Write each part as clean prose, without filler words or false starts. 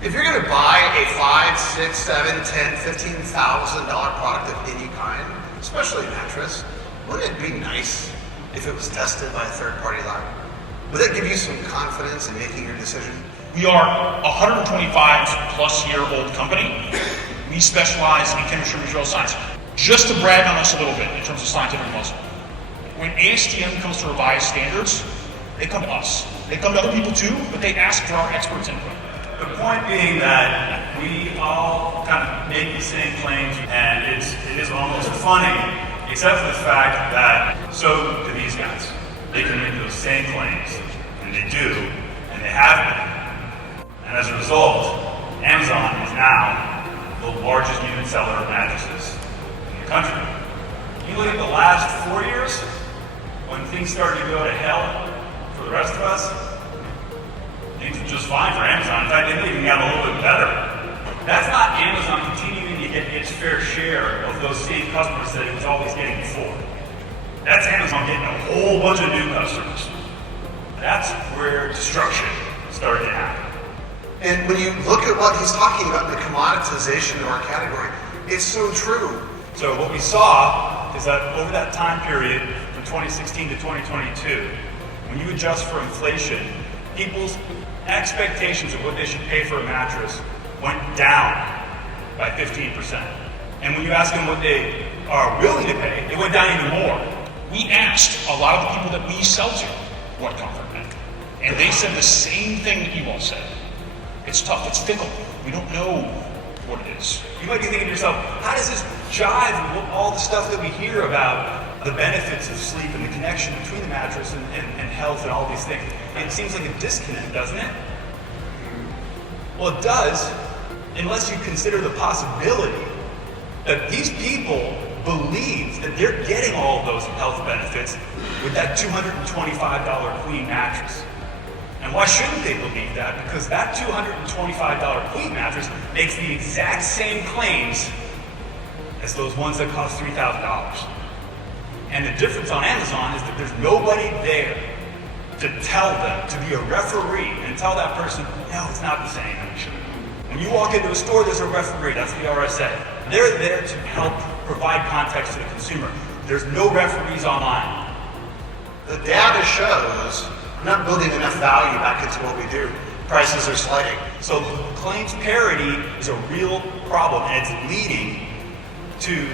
If you're going to buy a $5, $6, $7, $10, $15,000 product of any kind, especially a mattress, wouldn't it be nice if it was tested by a third-party lab? Would that give you some confidence in making your decision? We are a 125-plus-year-old company. We specialize in chemistry and material science. Just to brag on us a little bit in terms of scientific muscle, when ASTM comes to revise standards, they come to us. They come to other people too, but they ask for our experts' input. The point being that we all kind of make the same claims, and it is almost funny, except for the fact that so do these guys. They can make those same claims, and they do, and they have been. And as a result, Amazon is now the largest unit seller of mattresses in the country. You look at the last 4 years, when things started to go to hell for the rest of us, things were just fine for Amazon. In fact, they even got a little bit better. That's not Amazon continuing to get its fair share of those same customers that it was always getting before. That's Amazon getting a whole bunch of new customers. That's where destruction started to happen. And when you look at what he's talking about, the commoditization of our category, it's so true. So what we saw is that over that time period from 2016 to 2022, when you adjust for inflation, people's expectations of what they should pay for a mattress went down by 15%. And when you ask them what they are willing to pay, it went down even more. We asked a lot of the people that we sell to what comfort meant. And they said the same thing that you all said. It's tough, it's fickle. We don't know what it is. You might be thinking to yourself, how does this jive with all the stuff that we hear about the benefits of sleep and the connection between the mattress and health and all these things? It seems like a disconnect, doesn't it? Well, it does, unless you consider the possibility that these people believe that they're getting all of those health benefits with that $225 queen mattress. And why shouldn't they believe that? Because that $225 queen mattress makes the exact same claims as those ones that cost $3,000. And the difference on Amazon is that there's nobody there to tell them, to be a referee and tell that person, no, it's not the same. When you walk into a store, there's a referee, that's the RSA. They're there to help provide context to the consumer. There's no referees online. The data shows we're not building enough value back into what we do. Prices are sliding. So claims parity is a real problem, and it's leading to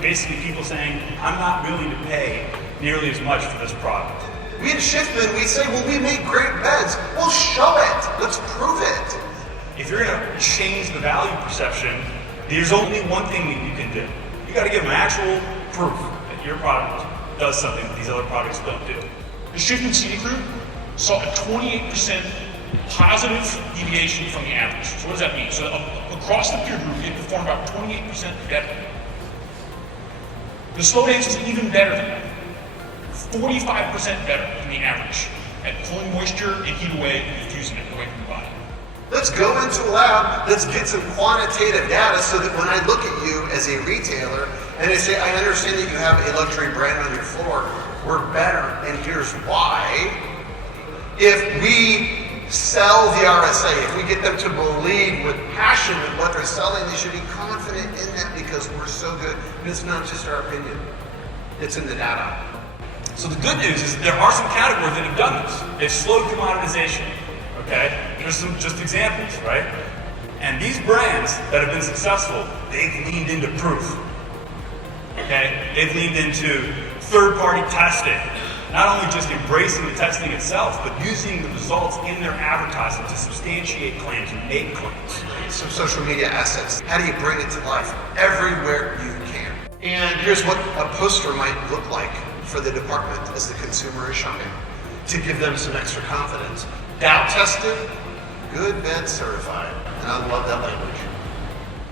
basically people saying, I'm not willing to pay nearly as much for this product. We at Shiftman, we say, well, we make great beds. Well, show it. Let's prove it. If you're going to change the value perception, there's only one thing that you can do. You got to give them actual proof that your product does something that these other products don't do. The Shiftman CD group saw a 28% positive deviation from the average. So what does that mean? So across the peer group, it performed about 28% better. The slow dance is even better than that. 45% better than the average at pulling moisture and heat away and diffusing it away from the body. Let's go into a lab, let's get some quantitative data so that when I look at you as a retailer and I say, I understand that you have a luxury brand on your floor, we're better, and here's why. If we sell the RSA, if we get them to believe with passion that what they're selling, they should be confident in that because we're so good. And it's not just our opinion, it's in the data. So the good news is that there are some categories that have done this. They've slowed commoditization, okay? There's some just examples, right? And these brands that have been successful, they've leaned into proof, okay? They've leaned into third-party testing, not only just embracing the testing itself, but using the results in their advertising to substantiate claims and make claims. Some social media assets. How do you bring it to life? Everywhere you can. And here's what a poster might look like for the department as the consumer is shopping to give them some extra confidence. Dow tested, good bed certified. And I love that language.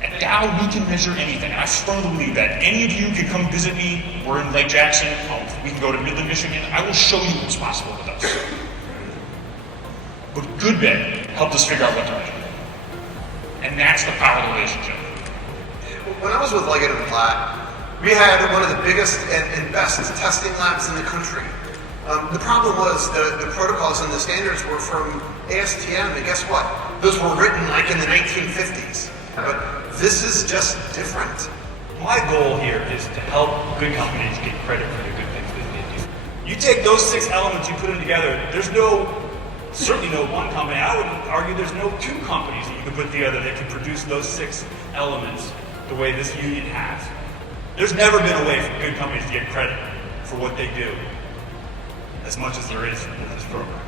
At Dow, we can measure anything. I firmly believe that. Any of you can come visit me. We're in Lake Jackson. We can go to Midland, Michigan. I will show you what's possible with us. But good bed helped us figure out what to measure. And that's the power of the relationship. When I was with Leggett & Platt, we had one of the biggest and best testing labs in the country. The problem was the protocols and the standards were from ASTM, and guess what? Those were written like in the 1950s. But this is just different. My goal here is to help good companies get credit for the good things that they do. You take those 6 elements, you put them together, there's certainly no one company. I would argue there's no 2 companies that you could put together that can produce those 6 elements the way this union has. There's never been a way for good companies to get credit for what they do, as much as there is in this program.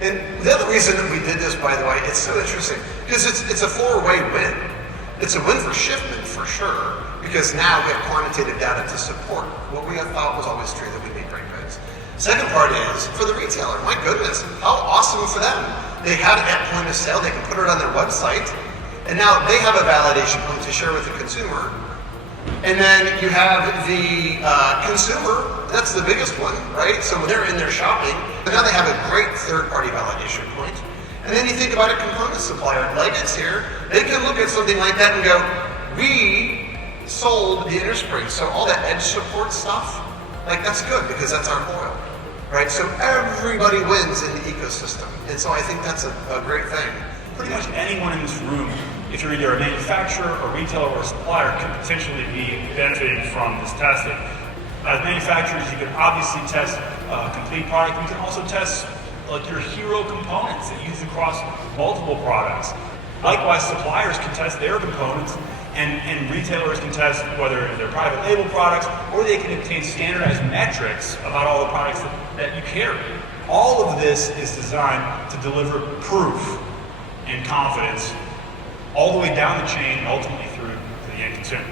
And the other reason that we did this, by the way, it's so interesting, because it's a 4-way win. It's a win for shipment, for sure, because now we have quantitative data to support what we thought was always true, that we made great goods. Second part is, for the retailer, my goodness, how awesome for them. They have it at point of sale, they can put it on their website, and now they have a validation point to share with the consumer. And then you have the consumer, that's the biggest one, right? So when they're in there shopping, but now they have a great third-party validation point. And then you think about a component supplier, like it's here, they can look at something like that and go, we sold the inner spring, so all that edge support stuff, like that's good because that's our foil, right? So everybody wins in the ecosystem. And so I think that's a great thing. Pretty much anyone in this room, if you're either a manufacturer, a retailer, or a supplier, can potentially be benefiting from this testing. As manufacturers, you can obviously test a complete product. You can also test like your hero components that you use across multiple products. Likewise, suppliers can test their components, and retailers can test whether they're private label products, or they can obtain standardized metrics about all the products that you carry. All of this is designed to deliver proof and confidence all the way down the chain and ultimately through to the end consumer.